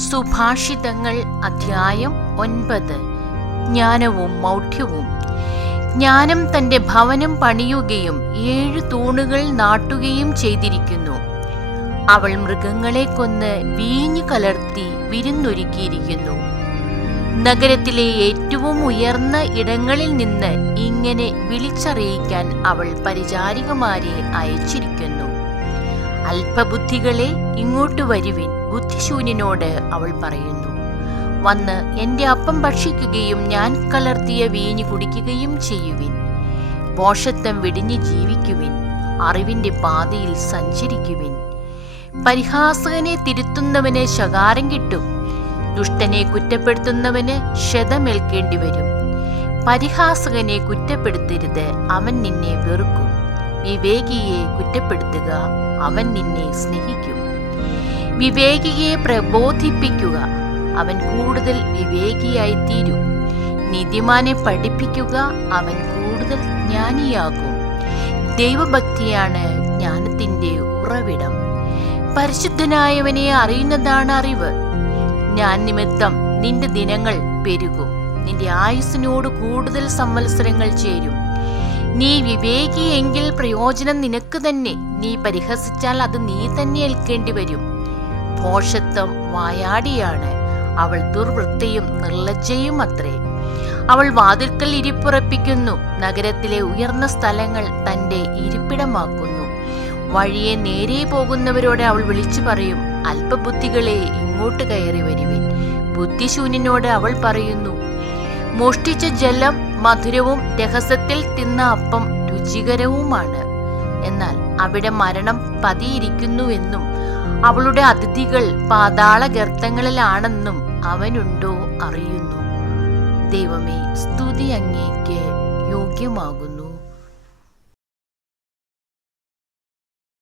സുഭാഷിതങ്ങൾ അധ്യായം 9. ജ്ഞാനവും മൗഢ്യവും. ജ്ഞാനം തന്റെ ഭവനം പണിയുകയും 7 തൂണുകൾ നാട്ടുകയും ചെയ്തിരിക്കുന്നു. അവൾ മൃഗങ്ങളെ കൊന്ന് വീഞ്ഞു കലർത്തി വിരുന്നൊരുക്കിയിരിക്കുന്നു. നഗരത്തിലെ ഏറ്റവും ഉയർന്ന ഇടങ്ങളിൽ നിന്ന് ഇങ്ങനെ വിളിച്ചറിയിക്കാൻ അവൾ പരിചാരികമാരെ അയച്ചിരിക്കുന്നു. അല്പബുദ്ധികളെ, ഇങ്ങോട്ട് വരുവിൻ. ബുദ്ധിശൂന്യനോട് അവൾ പറയുന്നു, വന്ന് എന്റെ അപ്പം ഭക്ഷിക്കുകയും ഞാൻ കലർത്തിയ വീഞ്ഞ് കുടിക്കുകയും ചെയ്യുവിൻ. ഭോഷത്വം വെടിഞ്ഞ് ജീവിക്കുവിൻ, അറിവിന്റെ പാതയിൽ സഞ്ചരിക്കുവിൻ. പരിഹാസകനെ തിരുത്തുന്നവന് ശകാരം കിട്ടും, ദുഷ്ടനെ കുറ്റപ്പെടുത്തുന്നവന് ക്ഷതമേൽക്കേണ്ടി വരും. പരിഹാസകനെ കുറ്റപ്പെടുത്തരുത്, അവൻ നിന്നെ വെറുക്കും. വിവേകിയെ കുറ്റപ്പെടുത്തുക, അവൻ നിന്നെ സ്നേഹിക്കും. വിവേകിയെ പ്രബോധിപ്പിക്കുക, അവൻ കൂടുതൽ വിവേകിയായി തീരും. നീതിമാനെ പഠിപ്പിക്കുക, അവൻ കൂടുതൽ ജ്ഞാനിയാകും. ദൈവഭക്തിയാണ് ജ്ഞാനത്തിന്റെ ഉറവിടം. പരിശുദ്ധനായവനെ അറിയുന്നതാണ് അറിവ്. ഞാൻ നിമിത്തം നിന്റെ ദിനങ്ങൾ പെരുകും, നിന്റെ ആയുസ്സിനോട് കൂടുതൽ സംവത്സരങ്ങൾ ചേരും. നീ വിവേകിയെങ്കിൽ പ്രയോജനം നിനക്ക് തന്നെ, നീ പരിഹസിച്ചാൽ അത് നീ തന്നെ ഏൽക്കേണ്ടി വരും. ഭോഷത്വം വായാടിയാണ്, അവൾ ദുർവൃത്തിയും നിർലജ്ജയും അത്രേ. അവൾ വാതിൽക്കൽ ഇരിപ്പുറപ്പിക്കുന്നു, നഗരത്തിലെ ഉയർന്ന സ്ഥലങ്ങൾ തന്റെ ഇരിപ്പിടമാക്കുന്നു. വഴിയെ നേരെ പോകുന്നവരോട് അവൾ വിളിച്ചു പറയും, അല്പബുദ്ധികളെ, ഇങ്ങോട്ട് കയറി വരുവിൻ. ബുദ്ധിശൂന്യനോട് അവൾ പറയുന്നു, മോഷ്ടിച്ച ജലം മധുരവും രഹസ്യത്തിൽ തിന്ന അപ്പം രുചികരവുമാണ്. എന്നാൽ അവിടെ മരണം പതിയിരിക്കുന്നുവെന്നും അവളുടെ അതിഥികൾ പാതാള ഗർത്തങ്ങളിലാണെന്നും അവനുണ്ടോ അറിയുന്നു. ദൈവമേ, സ്തുതി അങ്ങേക്ക് യോഗ്യമാകുന്നു.